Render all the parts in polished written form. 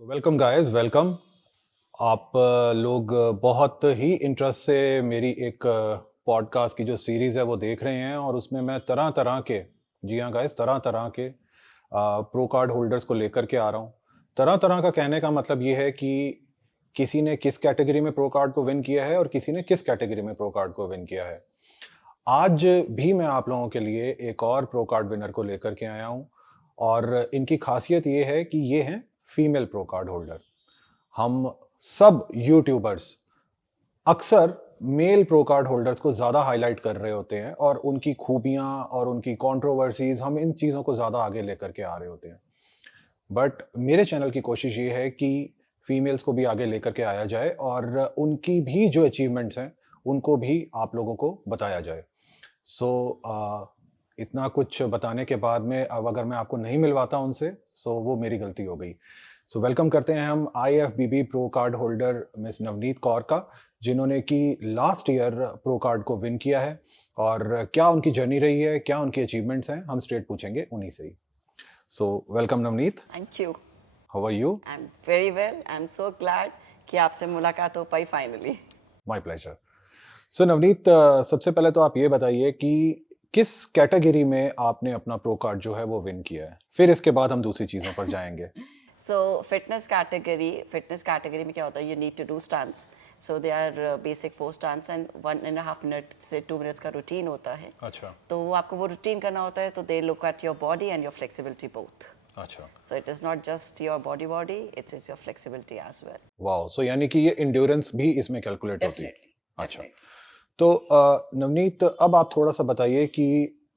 Welcome guys, welcome. आप लोग बहुत ही इंटरेस्ट से मेरी एक पॉडकास्ट की जो सीरीज़ है वो देख रहे हैं और उसमें मैं तरह-तरह के, जी हाँ गाइस, तरह-तरह के प्रो कार्ड होल्डर्स को लेकर के आ रहा हूँ। तरह-तरह का कहने का मतलब ये है कि किसी ने किस कैटेगरी में प्रो कार्ड को विन किया है और किसी ने किस कैटेगरी में प्रो कार्ड को विन किया है। आज भी मैं आप लोगों के लिए एक और प्रो कार्ड विनर को लेकर के आया हूँ और इनकी खासियत ये है कि ये हैं फीमेल प्रो कार्ड होल्डर। हम सब यूट्यूबर्स अक्सर मेल प्रो कार्ड होल्डर्स को ज़्यादा हाइलाइट कर रहे होते हैं और उनकी खूबियाँ और उनकी कंट्रोवर्सीज़ हम इन चीज़ों को ज़्यादा आगे लेकर के आ रहे होते हैं। बट मेरे चैनल की कोशिश ये है कि फीमेल्स को भी आगे लेकर के आया जाए और उनकी भी जो अचीवमेंट्स हैं, उनको भी आप लोगों को बताया जाए। सो इतना कुछ बताने के बाद में अब अगर मैं आपको नहीं मिलवाता उनसे, सो वो मेरी गलती हो गई। सो वेलकम करते हैं हम IFBB pro card holder miss Navneet Kaur का, जिन्होंने कि लास्ट ईयर प्रो कार्ड को विन किया है और क्या उनकी जर्नी रही है, क्या उनके अचीवमेंट्स हैं, हम स्ट्रेट पूछेंगे उन्हीं से ही। So welcome Navneet, thank you. How are you? I am very well. I am so glad कि आपसे मुलाकात हो पाई finally. My pleasure. So Navneet, सबसे पहले तो आप ये बताइए कि किस कैटेगरी में आपने अपना प्रो कार्ड जो है वो विन किया है? फिर इसके बाद हम दूसरी चीज़ों पर जाएँगे। सो फिटनेस कैटेगरी में क्या होता है, you need to do stunts. So they are basic 4 stunts and 1.5 minute से 2 मिनट्स का रूटीन होता है। अच्छा, तो वो आपको वो रूटीन करना होता है, तो they look at your body and your flexibility both. अच्छा। So it is not just your body, it's is your flexibility as well. Wow! So यानी कि ये एंड्योरेंस भी इसमें कैलकुलेट होती है। डेफिनेटली, अच्छा, डेफिनेटली। तो नवनीत, अब आप थोड़ा-सा बताइए कि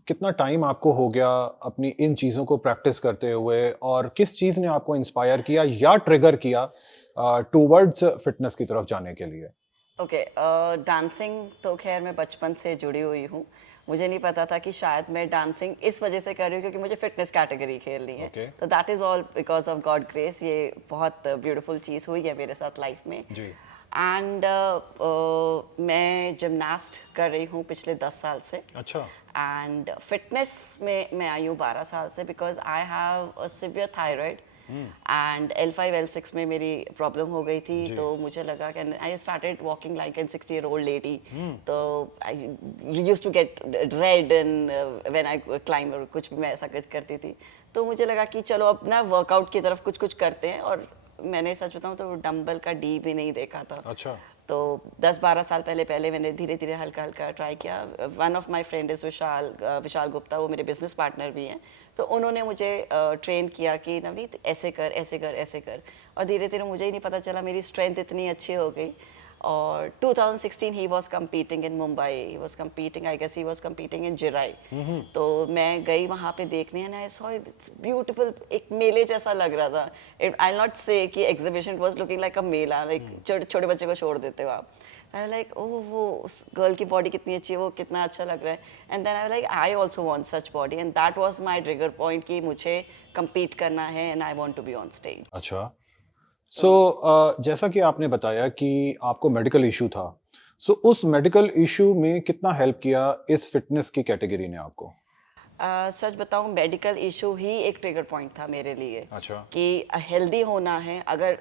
कितना टाइम आपको हो गया अपनी इन चीज़ों को प्रैक्टिस करते हुए और किस चीज़ ने आपको इंस्पायर किया या ट्रिगर किया टुवर्ड्स फिटनेस की तरफ जाने के लिए? ओके, डांसिंग तो खैर मैं बचपन से जुड़ी हुई हूँ। मुझे नहीं पता था कि शायद मैं डांसिंग इस वजह से कर रही हूँ क्योंकि मुझे फिटनेस कैटेगरी खेलनी है। ओके, तो that is all because of God grace. ये बहुत ब्यूटीफुल चीज़ हुई है मेरे साथ लाइफ में। जी। एंड मैं जिमनास्ट कर रही हूँ पिछले 10 साल से। अच्छा, एंड फिटनेस में मैं आई हूँ 12 साल से because I have a severe thyroid. Hmm, and L5 L6 में मेरी प्रॉब्लम हो गई थी, जी। तो मुझे लगा कि I started walking like an 60-year-old lady. Hmm, तो I use to get red and when I climb और कुछ भी मैं ऐसा कुछ करती थी। तो मुझे लगा कि चलो अब ना वर्कआउट की तरफ कुछ कुछ करते हैं। और मैंने सच बताऊँ तो डंबल का डी भी नहीं देखा था। अच्छा, तो 10-12 साल पहले पहले मैंने धीरे धीरे हल्का हल्का ट्राई किया। One of my friend is Vishal Vishal Gupta, वो मेरे बिजनेस पार्टनर भी हैं। तो उन्होंने मुझे ट्रेन किया कि नवनीत ऐसे कर ऐसे कर ऐसे कर। और धीरे धीरे मुझे ही नहीं पता चला मेरी स्ट्रेंथ इतनी अच्छी हो गई। और 2016 ही was competing in Mumbai, he was competing, I guess he was competing in Jerai. Hmm, hmm, तो मैं गई वहाँ पे देखने and I saw it's beautiful, एक मेले जैसा लग रहा था। इट आई नॉट से कि exhibition was looking like a mela, like hmm, छोटे छोटे बच्चे को छोड़ देते हो आप। आई लाइक ओह, वो उस गर्ल की बॉडी कितनी अच्छी है, वो कितना अच्छा लग रहा है। And then I like I also want such body and that was my trigger point कि मुझे compete करना है and I want to be on stage. अच्छा। सो तो जैसा कि आपने बताया कि आपको मेडिकल इश्यू था, सो उस मेडिकल इश्यू में कितना हेल्प किया इस फिटनेस की कैटेगरी ने आपको? सच बताऊं, मेडिकल इशू ही एक ट्रिगर पॉइंट था मेरे लिए अच्छा। कि हेल्दी होना है। अगर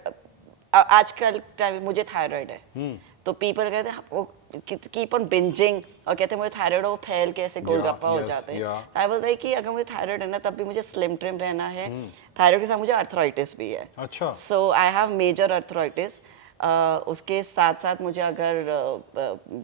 आजकल टाइम मुझे थायराइड है, हुँ, तो पीपल कहते हैं वो कीप ऑन बिंजिंग और कहते हैं मुझे थायराइड है, वो फैल के ऐसे या, गोलगप्पा हो यस, जाते हैं। या, आई वाज लाइक कि अगर मुझे थायराइड है ना, तब भी मुझे स्लिम ट्रिम रहना है। हुँ, थायराइड के साथ मुझे अर्थराइटिस भी है। अच्छा, सो आई हैव मेजर अर्थराइटिस। उसके साथ साथ मुझे अगर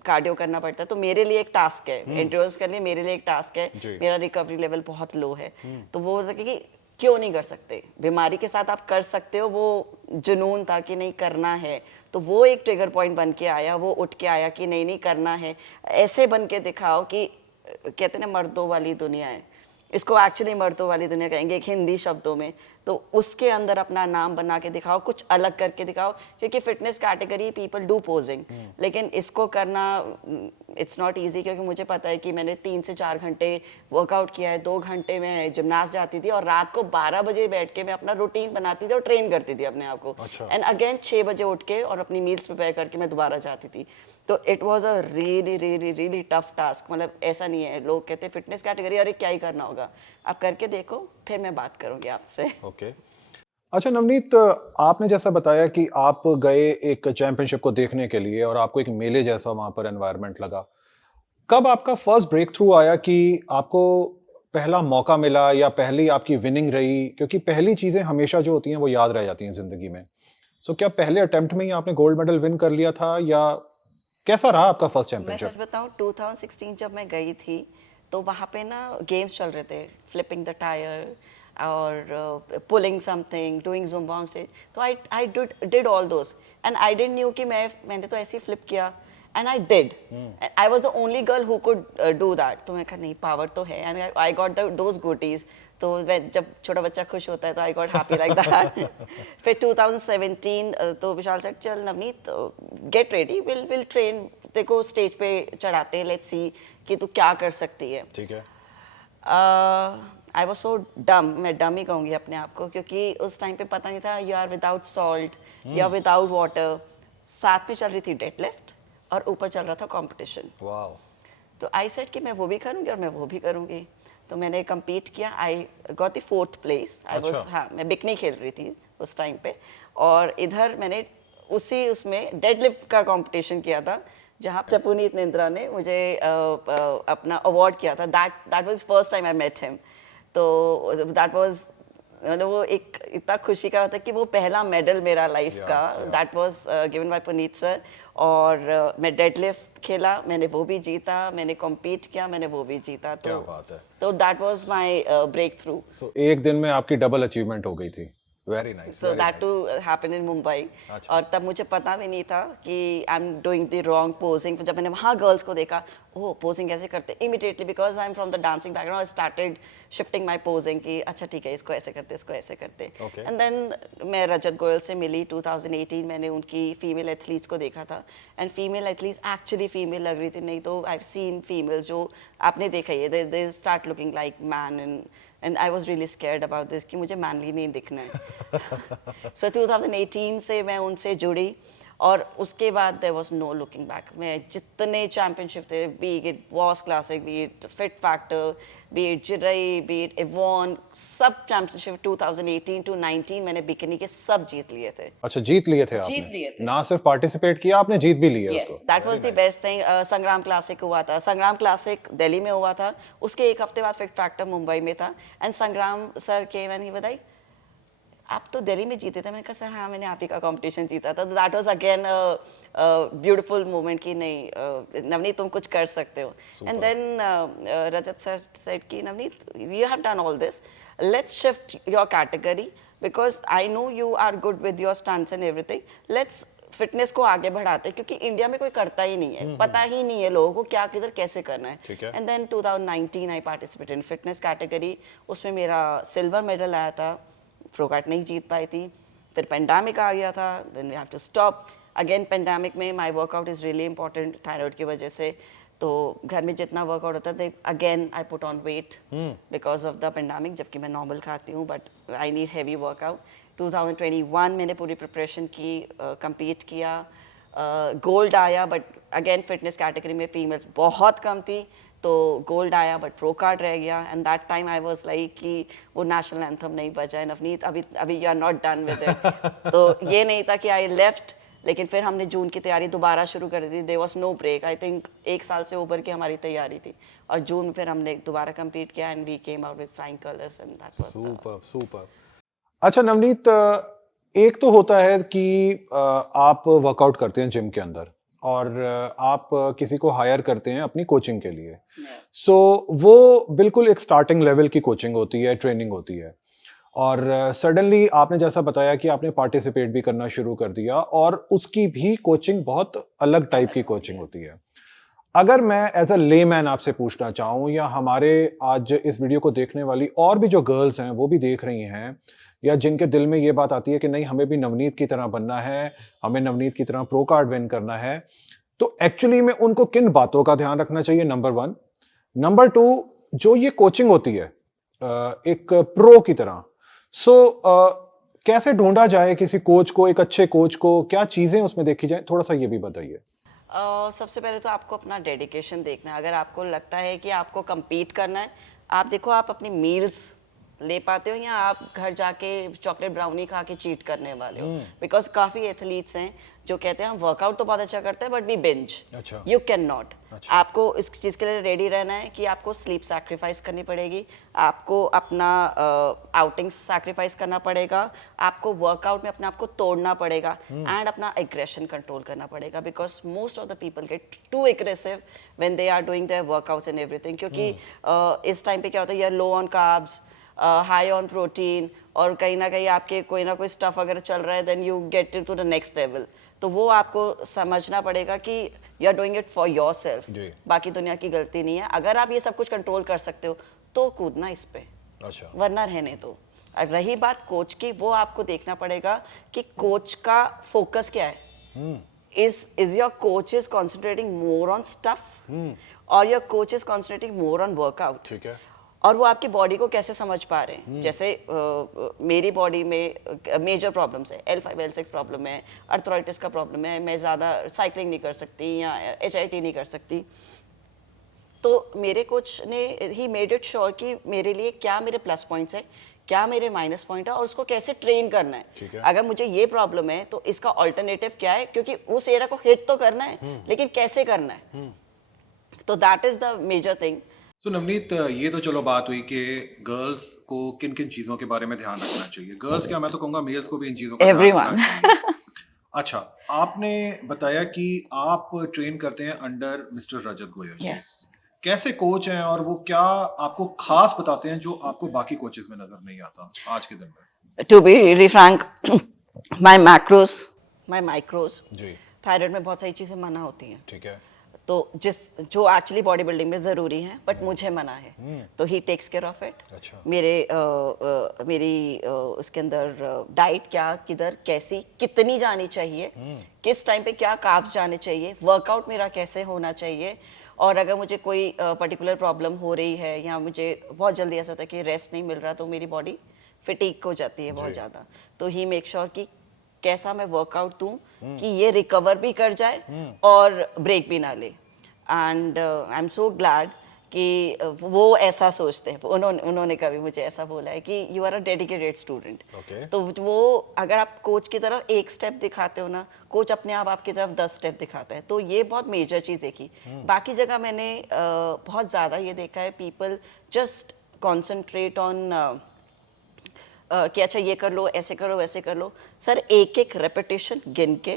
कार्डियो करना पड़ता है तो मेरे लिए एक टास्क है, हुँ, एंड्योरेंस के लिए मेरे लिए एक टास्क है। जी, मेरा रिकवरी लेवल बहुत लो है। हुँ, तो वो होता है कि क्यों नहीं कर सकते, बीमारी के साथ आप कर सकते हो, वो जुनून था कि नहीं करना है। तो वो एक ट्रिगर पॉइंट बन के आया, वो उठ के आया कि नहीं नहीं करना है। ऐसे बन के दिखाओ कि कहते हैं ना मर्दों वाली दुनिया है, इसको एक्चुअली मर्दों वाली दुनिया कहेंगे एक हिंदी शब्दों में। तो उसके अंदर अपना नाम बना के दिखाओ, कुछ अलग करके दिखाओ। क्योंकि fitness category people do posing, hmm, लेकिन इसको करना इट्स नॉट इजी। क्योंकि मुझे पता है कि मैंने 3 से 4 घंटे वर्कआउट किया है, 2 घंटे मैं जिमनास्ट जाती थी और रात को 12 बजे बैठ के मैं अपना रूटीन बनाती थी और ट्रेन करती थी अपने आप को। अच्छा, एंड अगेन 6 बजे उठ के और अपनी मील्स प्रिपेयर करके मैं दोबारा जाती थी। तो it was a really really really tough task. मतलब ऐसा नहीं है, लोग कहते हैं फिटनेस कैटेगरी अरे क्या ही करना होगा, आप करके देखो फिर मैं बात करूंगी आपसे। ओके। अच्छा नवनीत, आपने जैसा बताया कि आप गए एक चैंपियनशिप को देखने के लिए और आपको एक मेले जैसा वहाँ पर एनवायरनमेंट लगा। कब आपका फर्स्ट ब्रेक थ्रू आया कि आपको पहला मौका मिला या पहली आपकी विनिंग रही? क्योंकि पहली चीज़ें हमेशा जो होती हैं वो याद रह जाती हैं ज़िंदगी में। सो क्या पहले अटेम्प्ट में ही आपने गोल्ड मेडल विन कर लिया था या कैसा रहा आपका फर्स्ट मैं चैंपियनशिप? सच बताऊं 2016 जब मैं गई थी तो वहाँ पे ना गेम्स चल रहे थे, फ्लिपिंग द टायर और पुलिंग समथिंग, डूइंग जुम्बा से। तो I did all those and I didn't knew कि मैंने तो ऐसे ही फ्लिप किया and I did. I was the only girl who could do that. तो मैं कहा नहीं, पावर तो है एंड आई गॉट दोज गोटीज। तो जब छोटा बच्चा खुश होता है तो I got happy like that. फिर 2017 तो विशाल सेड चल Navneet, get ready, will train, देखो स्टेज पे चढ़ाते हैं, लेट्स सी कि तू क्या कर सकती है। ठीक है। आई वॉज सो डम, मैं डम ही कहूँगी अपने आप को, क्योंकि उस टाइम पे पता नहीं था यू आर विदाउट सॉल्ट या विदाउट वाटर। साथ में चल रही थी डेड लिफ्ट और ऊपर चल रहा था कंपटीशन। वाओ! तो आई सेड कि मैं वो भी करूँगी और मैं वो भी करूँगी। तो मैंने कम्पीट किया, I got the 4th place. I was, अच्छा। हाँ, मैं बिकनी खेल रही थी उस टाइम पे। और इधर मैंने उसमें डेडलिफ्ट का कंपटीशन किया था, जहाँ पुनीत निंद्रा ने मुझे अपना अवार्ड किया था। That was first time I met him. तो दैट वाज, मतलब वो एक इतना खुशी का होता है कि वो पहला मेडल मेरा लाइफ या का, that was given by Puneet sir. और मैं डेडलिफ्ट खेला, मैंने वो भी जीता, मैंने कॉम्पीट किया, मैंने वो भी जीता। क्या बात है। तो that was my breakthrough. So एक दिन में आपकी डबल अचीवमेंट हो गई थी। Very nice, so very that too nice. Happen in Mumbai. अच्छा। और तब मुझे पता भी नहीं था कि I am doing the wrong posing. जब मैंने वहाँ गर्ल्स को देखा, ओह पोजिंग कैसे करते, immediately because I am from the dancing background, I started shifting my posing कि अच्छा ठीक है, इसको ऐसे करते, इसको ऐसे करते। Okay. एंड देन मैं रजत गोयल से मिली 2018, मैंने उनकी फीमेल एथलीट्स को देखा था and female athletes actually female लग रही थी। नहीं तो आई हैव सीन फीमेल्स जो आपने देखा ही है, they start looking like man and I was really scared about this कि मुझे मैनली नहीं दिखना है। सो 2018 से मैं उनसे जुड़ी और उसके बाद there was no looking back. मैं जितने चैंपियनशिप थे, be it was classic, be it fit factor, be it Jerai, be it Evon, सब चैंपियनशिप 2018 टू 19 मैंने बिकनी के सब जीत लिए थे। अच्छा, जीत लिए थे जीत आपने। लिए थे। ना सिर्फ पार्टिसिपेट किया, आपने जीत भी ली है यस, उसको। That was very the nice. Best thing. संग्राम क्लासिक हुआ था, संग्राम क्लासिक दिल्ली में हुआ था, उसके एक हफ्ते बाद फिट फैक्टर मुंबई में था एंड संग्राम सर केम एंड ही बताई आप तो दिल्ली में जीते थे। मैंने कहा सर हाँ, मैंने आप ही का कंपटीशन जीता था। That was again beautiful moment कि नहीं नवनीत तुम कुछ कर सकते हो। And then Rajat sir said कि Navneet you have done all this, let's shift your category because I know you are good with your stunts and everything, let's fitness को आगे बढ़ाते हैं, क्योंकि इंडिया में कोई करता ही नहीं है, पता ही नहीं है लोगों को क्या किधर कैसे करना है। ठीक है। And then 2019 I participated in fitness category, उसमें मेरा सिल्वर मेडल आया था, प्रोकाट नहीं जीत पाई थी। फिर पेंडेमिक आ गया था, then we have to stop again. Pandemic में my workout is really important thyroid की वजह से, तो घर में जितना वर्कआउट होता था again I put on weight because of the pandemic, जबकि मैं नॉर्मल खाती हूँ but I need heavy workout. 2021 मैंने पूरी प्रिपरेशन की, compete किया, गोल्ड आया, बट अगेन फिटनेस कैटेगरी में फीमेल्स बहुत कम थी, तो गोल्ड आया बट प्रो कार्ड रह गया। And that time I was like कि वो नेशनल एंथम नहीं बजा है नवनीत, अभी you are not done with it. तो ये नहीं था कि आई लेफ्ट, लेकिन फिर हमने जून की तैयारी दोबारा शुरू कर दी। There was no break, I think एक साल से ऊपर की हमारी तैयारी थी और जून में फिर हमने दोबारा compete किया and we came out with flying colours and that was the. Super, super. अच्छा नवनीत, एक तो होता है कि आप वर्कआउट करते हैं जिम के अंदर और आप किसी को हायर करते हैं अपनी कोचिंग के लिए। सो वो बिल्कुल एक स्टार्टिंग लेवल की कोचिंग होती है, ट्रेनिंग होती है और सडनली आपने जैसा बताया कि आपने पार्टिसिपेट भी करना शुरू कर दिया और उसकी भी कोचिंग बहुत अलग टाइप की कोचिंग होती है। अगर मैं एज़ अ लेमैन आपसे पूछना चाहूँ या हमारे आज इस वीडियो को देखने वाली और भी जो गर्ल्स हैं, वो भी देख रही हैं या जिनके दिल में ये बात आती है कि नहीं हमें भी नवनीत की तरह बनना है, हमें नवनीत की तरह प्रो कार्ड विन करना है, तो एक्चुअली में उनको किन बातों का ध्यान रखना चाहिए नंबर 1। नंबर 2, जो ये कोचिंग होती है एक प्रो की तरह, सो कैसे ढूँढा जाए किसी कोच को, एक अच्छे कोच को, क्या चीज़ें उसमें देखी जाएँ? थोड़ा-सा ये भी बताइए। सबसे पहले तो आपको अपना डेडिकेशन देखना है। अगर आपको लगता है कि आपको compete करना है, आप देखो आप अपनी मील्स ले पाते हो या आप घर जाके चॉकलेट ब्राउनी खा के चीट करने वाले हो? बिकॉज काफी एथलीट्स हैं जो कहते हैं हम वर्कआउट तो बहुत अच्छा करते हैं बट वी बिंज। अच्छा। You can not. अच्छा। आपको इस चीज के लिए रेडी रहना है कि आपको स्लीप सैक्रिफाइस करनी पड़ेगी, आपको अपना आउटिंग्स सैक्रिफाइस करना पड़ेगा, आपको वर्कआउट में अपने आप को तोड़ना पड़ेगा एंड अपना एग्रेशन कंट्रोल करना पड़ेगा because most of the people get to aggressive when they are doing their workouts and everything. क्योंकि इस टाइम पे क्या होता है, you are low on carbs, high on protein, और कहीं ना कहीं आपके कोई ना कोई स्टफ अगर चल रहा है then you get to the next level. तो वो आपको समझना पड़ेगा कि you are doing it for yourself, बाकी दुनिया की गलती नहीं है। अगर आप ये सब कुछ कंट्रोल कर सकते हो तो कूदना इस पे, अच्छा। वरना रहने दो। अब रही बात कोच की, वो आपको देखना पड़ेगा कि कोच का फोकस क्या है। is your coach is concentrating more on stuff or your coach is concentrating more on workout? ठीक है। और वो आपकी बॉडी को कैसे समझ पा रहे हैं। जैसे मेरी बॉडी में मेजर प्रॉब्लम्स है, L5 L6 प्रॉब्लम है, अर्थराइटिस का प्रॉब्लम है, मैं ज़्यादा साइकिलिंग नहीं कर सकती या HIIT नहीं कर सकती। तो मेरे कोच ने ही मेड इट श्योर कि मेरे लिए क्या मेरे प्लस पॉइंट्स है, क्या मेरे माइनस पॉइंट है और उसको कैसे ट्रेन करना है। अगर मुझे ये प्रॉब्लम है तो इसका ऑल्टरनेटिव क्या है, क्योंकि उस एरिया को हिट तो करना है लेकिन कैसे करना है। तो that is the major thing. तो नवनीत, ये तो चलो बात हुई कि गर्ल्स को किन किन चीज़ों के बारे में ध्यान रखना चाहिए। गर्ल्स क्या, मैं तो कहूँगा मेल्स को भी इन चीज़ों का ध्यान Everyone. रखना चाहिए। अच्छा, आपने बताया कि आप ट्रेन करते हैं अंडर मिस्टर रजत गोयल के। Yes. कैसे कोच हैं और वो क्या आपको खास बताते हैं जो आपको बाकी कोचेस में नजर नहीं आता आज के दिन में? To be really frank, my macros, my micros, जी। थायराइड में बहुत सारी चीजें मना होती हैं। ठीक है। तो जो एक्चुअली बॉडी बिल्डिंग में जरूरी है बट मुझे मना है, तो ही टेक्स केयर ऑफ इट। अच्छा। मेरी उसके अंदर डाइट क्या, किधर, कैसी, कितनी जानी चाहिए, किस टाइम पे क्या कार्ब्स जाने चाहिए, वर्कआउट मेरा कैसे होना चाहिए। और अगर मुझे कोई पर्टिकुलर प्रॉब्लम हो रही है या मुझे बहुत जल्दी ऐसा होता है कि रेस्ट नहीं मिल रहा, तो मेरी बॉडी फिटीक हो जाती है बहुत ज़्यादा, तो ही मेक श्योर कि कैसा मैं वर्कआउट दूं कि ये रिकवर भी कर जाए और ब्रेक भी ना ले। And I am so glad कि वो ऐसा सोचते हैं। उन्होंने कभी मुझे ऐसा बोला है कि you are a dedicated student. Okay. तो वो अगर आप कोच की तरफ एक स्टेप दिखाते हो ना, कोच अपने आप आपकी तरफ 10 स्टेप दिखाता है। तो ये बहुत मेजर चीज़ देखी। बाकी जगह मैंने बहुत ज़्यादा ये देखा है, पीपल जस्ट कॉन्सेंट्रेट ऑन कि अच्छा ये कर लो, ऐसे करो, वैसे कर लो। सर एक एक रेपिटेशन गिन के,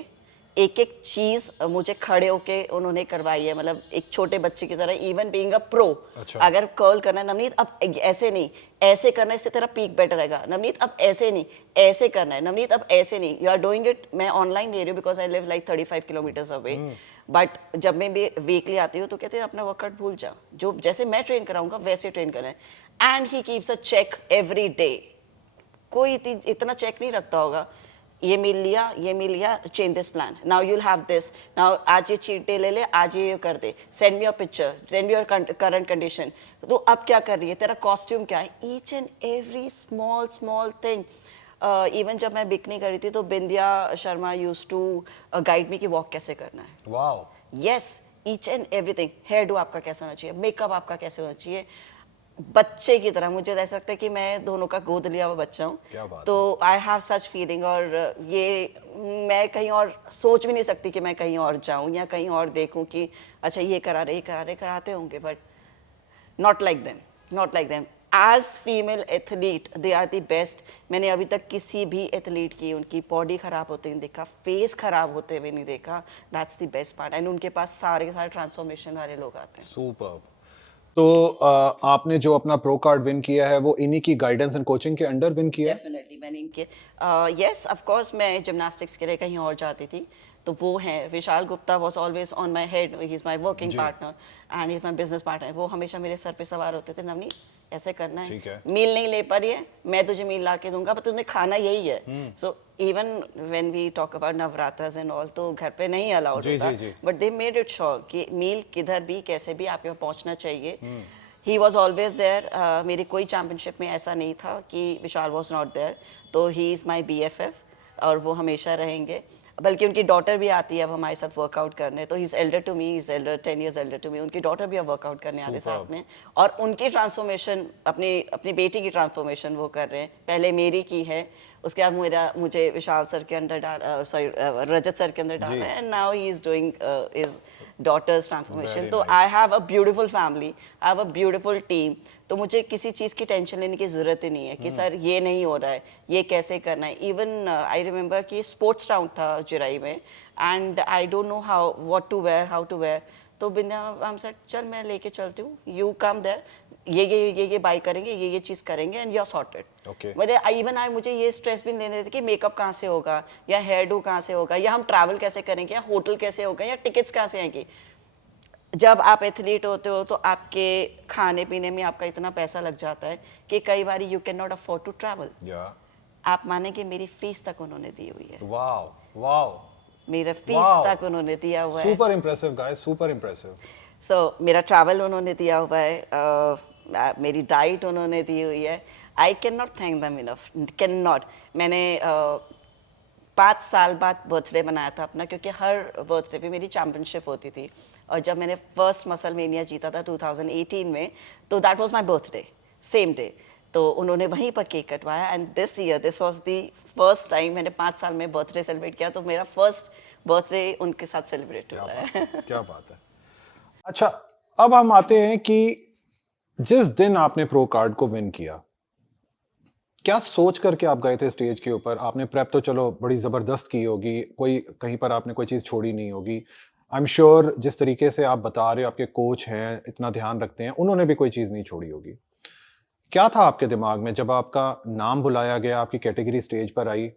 एक एक चीज मुझे खड़े होके उन्होंने करवाई है, मतलब एक छोटे बच्चे की तरह, इवन बीइंग अ प्रो। अच्छा। अगर कर्ल करना है नवनीत, अब ऐसे नहीं, ऐसे करना है, इससे तेरा पीक बेटर रहेगा नवनीत, अब ऐसे नहीं, ऐसे करना है नवनीत, अब ऐसे नहीं। You are doing it. मैं ऑनलाइन ले रही हूँ because I live like 35 kilometres away, but जब मैं भी वीकली आती हूँ तो कहते हैं अपना वर्कआउट भूल जा, जो जैसे मैं ट्रेन कराऊंगा वैसे ट्रेन करना है। And he keeps a check every day. कोई इतना चेक नहीं रखता होगा, ये मिल लिया, change this plan, now you'll have this, now आज ये चीट डे ले ले, आज ये कर दे, send me your picture, send me your current condition, तो अब क्या कर रही है, तेरा कॉस्ट्यूम क्या है, each and every small thing. Even जब मैं बिकनी कर रही थी तो Bindiya Sharma used to guide me कि वॉक कैसे करना है। Wow. Yes, each and everything. Hairdo आपका कैसा होना चाहिए, मेकअप आपका कैसे होना चाहिए, बच्चे की तरह। मुझे ऐसा लगता है कि मैं दोनों का गोद लिया हुआ बच्चा क्या हूँ। बात तो आई हैव सच फीलिंग, और ये मैं कहीं और सोच भी नहीं सकती कि मैं कहीं और जाऊँ या कहीं और देखूँ कि अच्छा ये करा रहे कराते होंगे, but not like them. As female athlete they are the best. मैंने अभी तक किसी भी एथलीट की उनकी बॉडी खराब होते हुए नहीं देखा, फेस खराब होते हुए नहीं देखा। That's the best part. And उनके पास सारे के सारे ट्रांसफॉर्मेशन वाले लोग आते हैं। सुपर्ब। तो आपने जो अपना प्रो कार्ड विन किया है वो इन्हीं की गाइडेंस एंड कोचिंग के अंडर विन किया है? डेफिनेटली मैंने इनके यस ऑफ कोर्स, मैं जिमनास्टिक्स के लिए कहीं और जाती थी, तो वो हैं Vishal Gupta was always on my head, he is my working partner and he is my business partner. वो हमेशा मेरे सर पे सवार होते थे, नवनीत ऐसे करना है, ठीक है। मील नहीं ले पा रही है, मैं तुझे मील ला के दूंगा, पर तुम्हें खाना यही है। So even when we talk about Navratras and all, तो घर पे नहीं अलाउड जी, होता, जी, जी। But they made it sure कि मील किधर भी कैसे भी आपके पास पहुंचना चाहिए। He was always there. मेरी कोई चैम्पियनशिप में ऐसा नहीं था कि विशाल वॉज नॉट देयर, तो ही इज़ माई BFF और वो हमेशा रहेंगे। बल्कि उनकी डॉटर भी आती है अब हमारे साथ वर्कआउट करने, तो he is elder to me, is elder 10 years elder to me, उनकी डॉटर भी अब वर्कआउट करने आते साथ में, और उनकी ट्रांसफॉर्मेशन, अपनी अपनी बेटी की ट्रांसफॉर्मेशन वो कर रहे हैं। पहले मेरी की है, उसके बाद मुझे विशाल सर के अंदर सॉरी रजत सर के अंदर डाला है, and now he is doing his daughter's transformation. तो I have a beautiful family, I have a beautiful team, तो मुझे किसी चीज़ की टेंशन लेने की ज़रूरत ही नहीं है कि सर ये नहीं हो रहा है, ये कैसे करना है। इवन आई रिमेंबर कि स्पोर्ट्स राउंड था जुराई में, and I don't know how what to wear, how to wear, तो बिंदा हम सेड चल मैं लेके चलती हूँ, यू कम देयर, ये बाई करेंगे, ये चीज़ करेंगे, and you are sorted. Okay. Even मुझे ये स्ट्रेस भी नहीं लेते कि मेकअप कहाँ से होगा, या हेयर डू कहाँ से होगा, या हम ट्रैवल कैसे करेंगे, या होटल कैसे होगा, या टिकट्स कहाँ से आएंगी। जब आप एथलीट होते हो तो आपके खाने पीने में आपका इतना पैसा लग जाता है कि कई बार you can not afford to travel. आप माने कि मेरी फीस तक उन्होंने दी हुई है। वाओ वाओ, मेरा फीस तक उन्होंने दिया हुआ है। Super impressive guys, super impressive. So मेरा ट्रैवल उन्होंने दिया हुआ है, मेरी डाइट उन्होंने दी हुई है। आई can not thank them enough, can not. मैंने 5 साल बाद बर्थडे मनाया था अपना, क्योंकि हर बर्थडे पे मेरी चैम्पियनशिप होती थी, और जब मैंने फर्स्ट मसल मेनिया जीता था 2018 में, तो that was my birthday, same day, तो उन्होंने वहीं पर केक कटवाया। And this year this was the first time मैंने 5 साल में बर्थडे सेलिब्रेट किया, तो मेरा फर्स्ट बर्थडे उनके साथ सेलिब्रेट हुआ है। क्या बात है। अच्छा, अब हम आते हैं कि जिस दिन आपने प्रो कार्ड को विन किया, क्या सोच करके आप गए थे स्टेज के ऊपर? आपने प्रेप तो चलो बड़ी जबरदस्त की होगी, कोई कहीं पर आपने कोई चीज छोड़ी नहीं होगी। आई एम श्योर जिस तरीके से आप बता रहे हो, आपके कोच हैं, इतना ध्यान रखते हैं, उन्होंने भी कोई चीज नहीं छोड़ी होगी। क्या था आपके दिमाग में जब आपका नाम बुलाया गया, आपकी कैटेगरी स्टेज पर आई?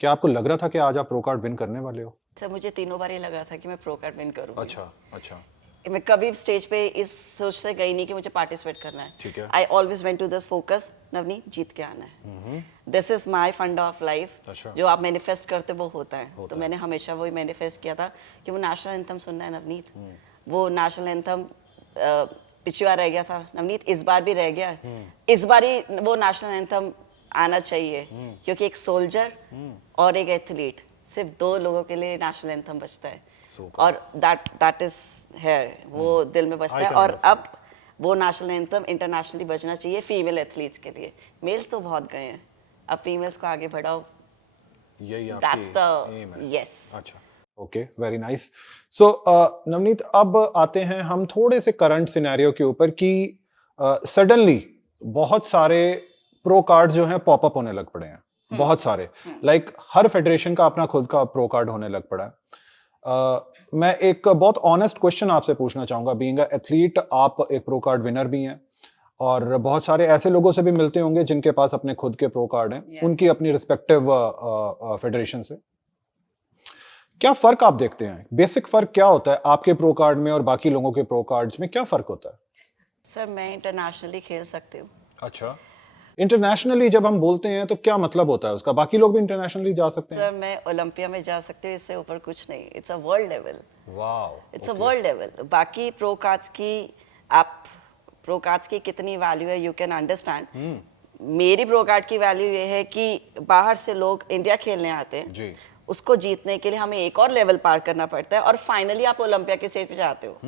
क्या आपको लग रहा था कि आज आप प्रो कार्ड विन करने वाले हो? सर मुझे तीनों बार ये लगा था कि मैं प्रो कार्ड विन करूंगी। अच्छा अच्छा। मैं कभी स्टेज पे इस सोच से गई नहीं कि मुझे पार्टिसिपेट करना है। ठीक है। I always went to this focus, Navneet जीत के आना है, this is my fund of life. अच्छा। जो आप मैनिफेस्ट करते वो होता है, तो मैंने हमेशा वही मैनिफेस्ट किया था कि वो नेशनल एंथम सुनना है नवनीत। वो नेशनल एंथम पिछली बार रह गया था नवनीत, इस बार भी रह गया है, इस बार ही वो नेशनल एंथम आना चाहिए, क्योंकि एक सोल्जर और एक एथलीट, सिर्फ 2 लोगों के लिए नेशनल एंथम बजता है, और दैट इज है, वो दिल में बजता है। और अब वो नेशनल एंथम इंटरनेशनली बजना चाहिए फीमेल एथलीट्स के लिए। मेल तो बहुत गए हैं, अब फीमेल्स को आगे बढ़ाओ, यही दैट्स आपकी एम द है। यस। अच्छा, ओके, वेरी नाइस। सो नवनीत, अब आते हैं हम थोड़े से करंट सिनेरियो के ऊपर कि सडनली बहुत सारे प्रो कार्ड जो हैं पॉपअप होने लग पड़े हैं, बहुत सारे, लाइक हर फेडरेशन का अपना खुद का प्रो कार्ड होने लग पड़ा है। मैं एक बहुत ऑनेस्ट क्वेश्चन आपसे पूछना चाहूंगा, बीइंग एथलीट, आप एक प्रो कार्ड विनर भी हैं, और बहुत सारे ऐसे लोगों से भी मिलते होंगे जिनके पास अपने खुद के प्रो कार्ड हैं, उनकी अपनी रिस्पेक्टिव फेडरेशन से। क्या फर्क आप देखते हैं? बेसिक फर्क क्या होता है आपके प्रो कार्ड में और बाकी लोगों के प्रो कार्ड्स में? क्या फर्क होता है? सर मैं इंटरनेशनली खेल सकती हूँ। अच्छा, इंटरनेशनली जब हम बोलते हैं तो क्या मतलब होता है उसका? बाकी लोग भी इंटरनेशनली जा सकते हैं? सर मैं ओलंपिया में जा सकती हूँ, इससे ऊपर कुछ नहीं, it's a world level. Wow, it's a world level. बाकी प्रो कार्ड्स की, आप प्रो कार्ड्स की कितनी वैल्यू है यू कैन अंडरस्टैंड। मेरी प्रो कार्ड की वैल्यू ये है कि बाहर से लोग इंडिया खेलने आते हैं जी, उसको जीतने के लिए हमें एक और लेवल पार करना पड़ता है, और फाइनली आप ओलंपिया के स्टेज पे जाते हो,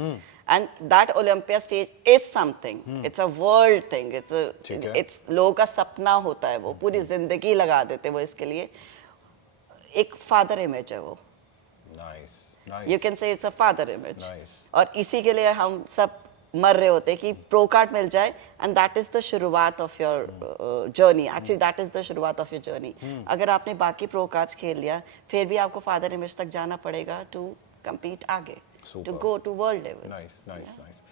and that Olympia stage is something, it's a world thing, it's लोगों का सपना होता है, वो पूरी जिंदगी लगा देते हैं वो इसके लिए। एक फादर इमेज है वो, nice you nice can say it's a father image, nice. और इसी के लिए हम सब मर रहे होते हैं कि प्रो कार्ड मिल जाए, एंड दैट इज द शुरुआत of your journey, actually that is the शुरुआत ऑफ योर जर्नी। अगर आपने बाकी प्रो कार्ड्स खेल लिया, फिर भी आपको फादर इमेज तक जाना पड़ेगा टू कम्पीट आगे, to go to world level. Nice nice nice.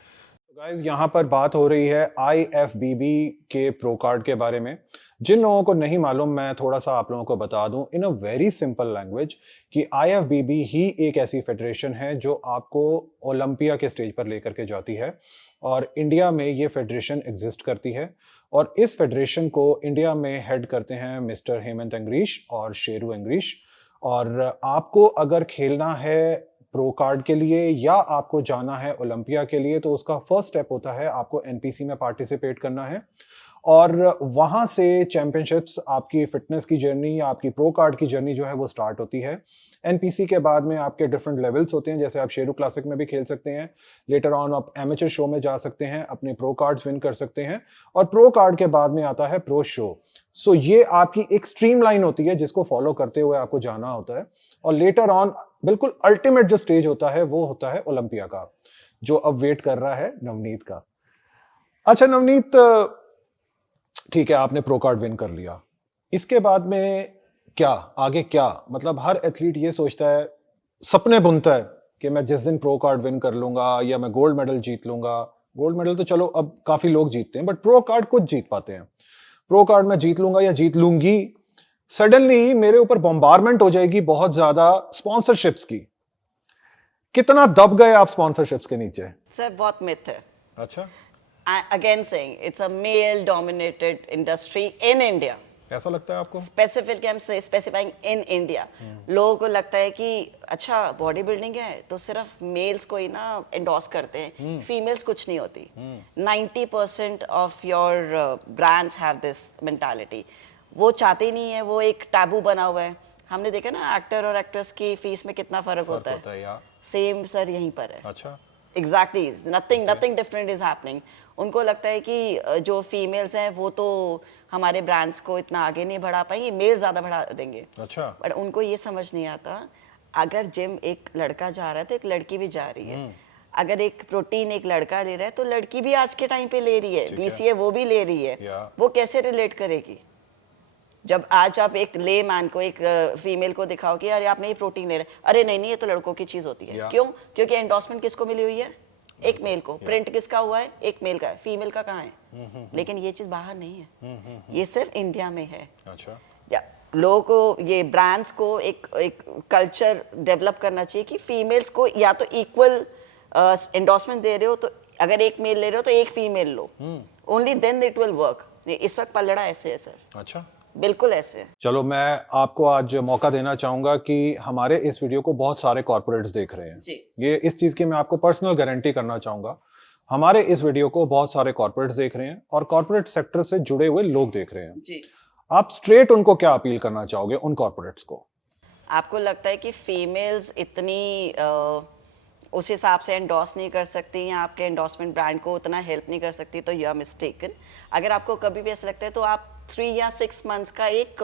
Guys, यहाँ पर बात हो रही है IFBB के प्रो कार्ड के बारे में। जिन लोगों को नहीं मालूम, मैं थोड़ा सा आप लोगों को बता दूं इन अ वेरी सिंपल लैंग्वेज कि IFBB ही एक ऐसी फेडरेशन है जो आपको ओलंपिया के स्टेज पर लेकर के जाती है, और इंडिया में ये फेडरेशन एग्जिस्ट करती है, और इस फेडरेशन को इंडिया में हेड करते हैं मिस्टर हेमंत एंग्रीश और शेरू एंग्रीश। और आपको अगर खेलना है प्रो कार्ड के लिए या आपको जाना है ओलंपिया के लिए, तो उसका फर्स्ट स्टेप होता है आपको NPC में पार्टिसिपेट करना है, और वहाँ से चैंपियनशिप्स, आपकी फ़िटनेस की जर्नी या आपकी प्रो कार्ड की जर्नी जो है वो स्टार्ट होती है। एनपीसी के बाद में आपके डिफरेंट लेवल्स होते हैं, जैसे आप शेरू क्लासिक में भी खेल सकते हैं। लेटर ऑन आप एमेचर शो में जा सकते हैं, अपने प्रो कार्ड्स विन कर सकते हैं और प्रो कार्ड के बाद में आता है प्रो शो। सो ये आपकी एक स्ट्रीम लाइन होती है जिसको फॉलो करते हुए आपको जाना होता है और लेटर ऑन बिल्कुल अल्टीमेट जो स्टेज होता है वो होता है ओलंपिया का, जो अब वेट कर रहा है नवनीत का। अच्छा नवनीत, ठीक है, आपने प्रो कार्ड विन कर लिया। इसके बाद में क्या? आगे क्या? मतलब हर एथलीट ये सोचता है, सपने बुनता है कि मैं जिस दिन प्रो कार्ड विन कर लूँगा या मैं गोल्ड मेडल जीत लूँगा। गोल्ड मेडल तो चलो अब काफ़ी लोग जीतते हैं, बट प्रो कार्ड कुछ जीत पाते हैं। प्रो कार्ड मैं जीत लूँगा या जीत लूँगी, सडनली मेरे ऊपर बॉम्बारमेंट हो जाएगी बहुत ज़्यादा स्पॉन्सरशिप्स की। कितना दब गए आप स्पॉन्सरशिप्स के नीचे? सर बहुत मिथ है। अच्छा, Again saying it's a male dominated industry in India. ऐसा लगता है आपको? Specifically I am specifying in India. लोगों को लगता है कि अच्छा बॉडी बिल्डिंग है तो सिर्फ मेल्स को ही ना एंडोर्स करते हैं, फीमेल्स कुछ नहीं होती। 90% of your brands have this mentality. वो चाहते ही नहीं है, वो एक टैबू बना हुआ है। हमने देखा ना एक्टर और एक्ट्रेस की फीस में कितना फर्क होता है। या सेम सर यहीं पर है। अच्छा, exactly, nothing different is happening. उनको लगता है कि जो फीमेल्स हैं वो तो हमारे ब्रांड्स को इतना आगे नहीं बढ़ा पाएंगे, मेल ज्यादा बढ़ा देंगे। अच्छा, बट उनको ये समझ नहीं आता, अगर जिम एक लड़का जा रहा है तो एक लड़की भी जा रही है। अगर एक प्रोटीन एक लड़का ले रहा है तो लड़की भी आज के टाइम पे ले रही है, बीसीए वो भी ले रही है। वो कैसे रिलेट करेगी जब आज आप एक ले मैन को, एक फीमेल को दिखाओ कि अरे आपने ये प्रोटीन ले रहे, अरे नहीं नहीं ये तो लड़कों की चीज होती है। क्यों? क्योंकि एंडोर्समेंट किसको मिली हुई है? एक मेल को। प्रिंट किसका हुआ है? एक मेल का है। फीमेल का कहाँ है? लेकिन ये चीज बाहर नहीं है, ये सिर्फ इंडिया में है। अच्छा, लोगों को, ये ब्रांड्स को एक कल्चर डेवलप करना चाहिए कि फीमेल्स को या तो इक्वल एंडोर्समेंट दे रहे हो तो अगर एक मेल ले रहे हो तो एक फीमेल लो, only then it will work. इस वक्त पलड़ा ऐसे है सर। अच्छा, बिल्कुल ऐसे है। चलो मैं आपको आज मौका देना चाहूंगा कि हमारे इस वीडियो को बहुत सारे कॉर्पोरेट्स देख रहे हैं जी। ये इस चीज की मैं आपको पर्सनल गारंटी करना चाहूंगा। हमारे इस वीडियो को बहुत सारे कॉर्पोरेट्स देख रहे हैं और कॉर्पोरेट सेक्टर से जुड़े हुए लोग देख रहे हैं। जी। आप स्ट्रेट उनको क्या अपील करना चाहोगे उन कॉर्पोरेट्स को? आपको लगता है कि फीमेल्स इतनी उस हिसाब से एंडोर्स नहीं कर सकती या आपके एंडोर्समेंट ब्रांड को उतना हेल्प नहीं कर सकती तो यू आर मिस्टेकन। अगर आपको कभी भी ऐसा लगता है तो आप 3 या 6 मंथ्स का एक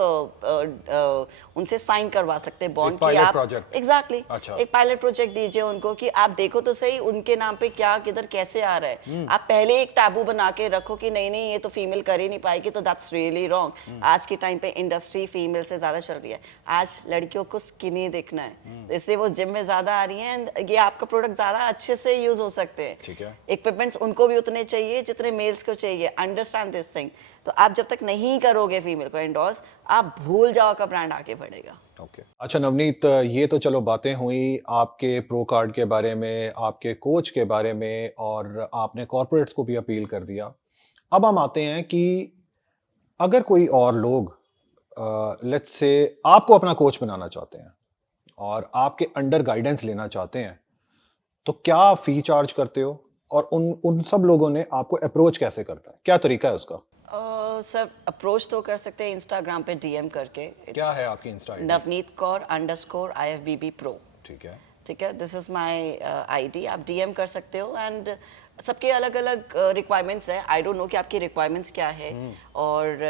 उनसे साइन करवा सकते हैं बॉन्ड कि आप एग्जैक्टली एक पायलट प्रोजेक्ट दीजिए उनको कि आप देखो तो सही उनके नाम पे क्या किधर कैसे आ रहा है। आप पहले एक टैबू बना के रखो कि नहीं नहीं ये तो फीमेल कर ही नहीं पाएगी, तो दैट्स रियली रॉन्ग। आज के टाइम पे इंडस्ट्री फीमेल से ज्यादा चल रही है। आज लड़कियों को स्किनी दिखना है, इसलिए वो जिम में ज्यादा आ रही है एंड ये आपका प्रोडक्ट ज्यादा अच्छे से यूज हो सकते हैं। इक्विपमेंट्स उनको भी उतने चाहिए जितने मेल्स को चाहिए। Understand this thing. तो आप जब तक नहीं करोगे फीमेल को एंडोर्स, आप भूल जाओ का ब्रांड आगे बढ़ेगा। ओके। अच्छा नवनीत, ये तो चलो बातें हुई आपके प्रो कार्ड के बारे में, आपके कोच के बारे में और आपने कॉर्पोरेट्स को भी अपील कर दिया। अब हम आते हैं कि अगर कोई और लोग लेट्स से आपको अपना कोच बनाना चाहते हैं और आपके अंडर गाइडेंस लेना चाहते हैं, तो क्या फी चार्ज करते हो और उन सब लोगों ने आपको अप्रोच कैसे करना है? क्या तरीका है उसका? सर अप्रोच तो कर सकते हैं इंस्टाग्राम पे डीएम करके। क्या है आपकी Insta ID? Navneet Kaur _IFBB Pro। ठीक है, ठीक है, दिस इज माय आईडी। आप डीएम कर सकते हो एंड सबके अलग अलग रिक्वायरमेंट्स है। आई डोंट नो कि आपकी रिक्वायरमेंट्स क्या है और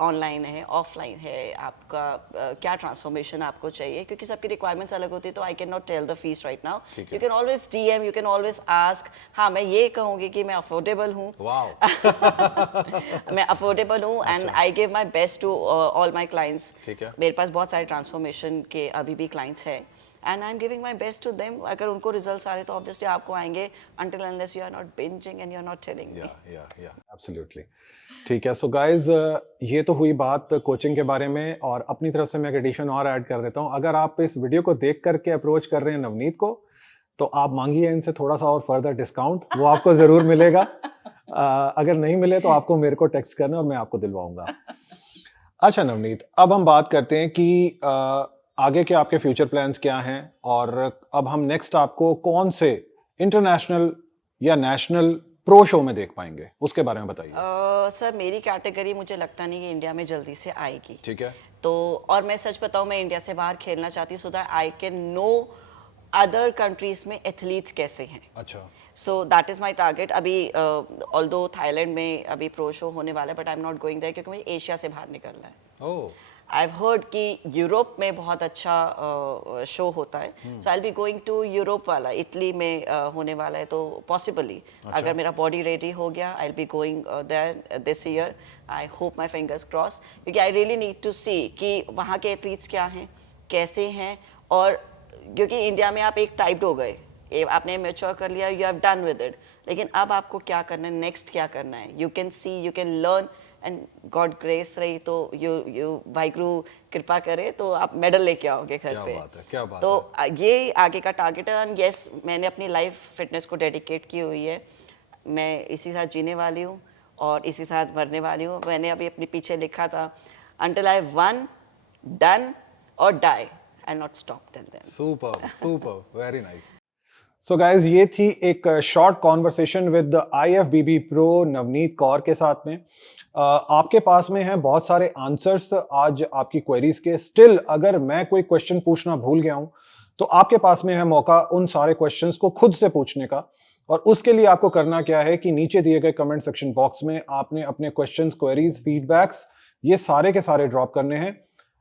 ऑनलाइन है ऑफलाइन है, आपका क्या ट्रांसफॉर्मेशन आपको चाहिए, क्योंकि सबकी रिक्वायरमेंट्स अलग होती है। तो I can not tell the fees right now. You can always DM, you can always ask. हाँ, मैं ये कहूँगी कि मैं अफोर्डेबल हूँ। मैं अफोर्डेबल हूँ and I give my best to all my clients. मेरे पास बहुत सारे ट्रांसफॉर्मेशन के अभी भी क्लाइंट्स हैं and I'm giving my best to them. अगर उनको रिजल्ट्स आ रहे तो ऑब्वियसली आपको आएंगे, until unless you are not binging and you are not telling me. absolutely. ठीक है, सो गाइज ये तो हुई बात कोचिंग के बारे में और अपनी तरफ से मैं एक एडिशन और ऐड कर देता हूँ। अगर आप इस वीडियो को देख करके अप्रोच कर रहे हैं नवनीत को, तो आप मांगिए इनसे थोड़ा सा और फर्दर डिस्काउंट, वो आपको जरूर मिलेगा। अगर नहीं मिले तो आपको मेरे को टेक्स्ट करना और मैं आपको दिलवाऊंगा। अच्छा नवनीत, अब हम बात करते हैं कि आगे के आपके फ्यूचर प्लान्स क्या हैं और अब हम नेक्स्ट आपको कौन से इंटरनेशनल या नेशनल प्रो शो में देख पाएंगे, उसके बारे में बताइए। सर मेरी कैटेगरी मुझे लगता नहीं कि इंडिया में जल्दी से आएगी। ठीक है। तो और मैं सच बताऊं, मैं इंडिया से बाहर खेलना चाहती हूँ so that I can know other countries में एथलीट्स कैसे हैं। अच्छा। So that is my target. अभी ऑल्दो थाईलैंड में अभी प्रो शो होने वाला है, but I am not going there क्योंकि मुझे एशिया से बाहर निकलना है। ओह। आई हर्ड कि यूरोप में बहुत अच्छा शो होता है, सो आई बी गोइंग टू यूरोप वाला, इटली में होने वाला है। तो पॉसिबली अगर मेरा बॉडी रेडी हो गया, I be going there this year. I hope my fingers cross, क्योंकि I really need to see कि वहाँ के एथलीट्स क्या हैं, कैसे हैं। और क्योंकि इंडिया में आप एक टाइप्ड हो गए, आपने मेच्योर कर लिया, you have done with it, लेकिन अब आपको क्या करना है, नेक्स्ट क्या करना है, you can see, you can learn, and God grace रही तो यू वाहिगुरु कृपा करे तो आप मेडल लेके आओगे घर क्या पे। बात है, क्या बात तो ये आगे का टारगेट है। एंड यस, मैंने अपनी लाइफ फिटनेस को डेडिकेट की हुई है। मैं इसी साथ जीने वाली हूँ और इसी साथ मरने वाली हूँ। मैंने अभी अपने पीछे लिखा था, until I won, done or die, I'll not stop till then. Super super, very nice. So guys, ये थी एक short conversation with IFBB pro Navneet Kaur के साथ में। आपके पास में है बहुत सारे आंसर्स आज आपकी क्वेरीज के। स्टिल अगर मैं कोई क्वेश्चन पूछना भूल गया हूं तो आपके पास में है मौका उन सारे क्वेश्चंस को खुद से पूछने का। और उसके लिए आपको करना क्या है कि नीचे दिए गए कमेंट सेक्शन बॉक्स में आपने अपने क्वेश्चंस, क्वेरीज, फीडबैक्स ये सारे के सारे ड्रॉप करने हैं।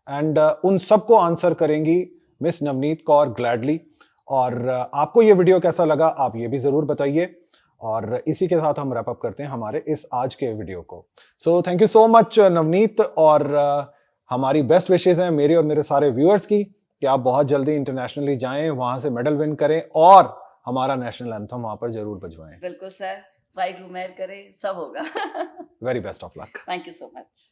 एंड उन सबको आंसर करेंगी मिस नवनीत कौर ग्लैडली। और आपको ये वीडियो कैसा लगा आप ये भी जरूर बताइए। और इसी के साथ हम रैप अप करते हैं हमारे इस आज के वीडियो को। So thank you so much Navneet. और हमारी बेस्ट विशेज हैं मेरे और मेरे सारे व्यूअर्स की कि आप बहुत जल्दी इंटरनेशनली जाएं, वहां से मेडल विन करें और हमारा नेशनल एंथम वहां पर जरूर बजवाएं। बिल्कुल सर, वाहिगुरु मेहर करे, सब होगा। Very best of luck. Thank you so much.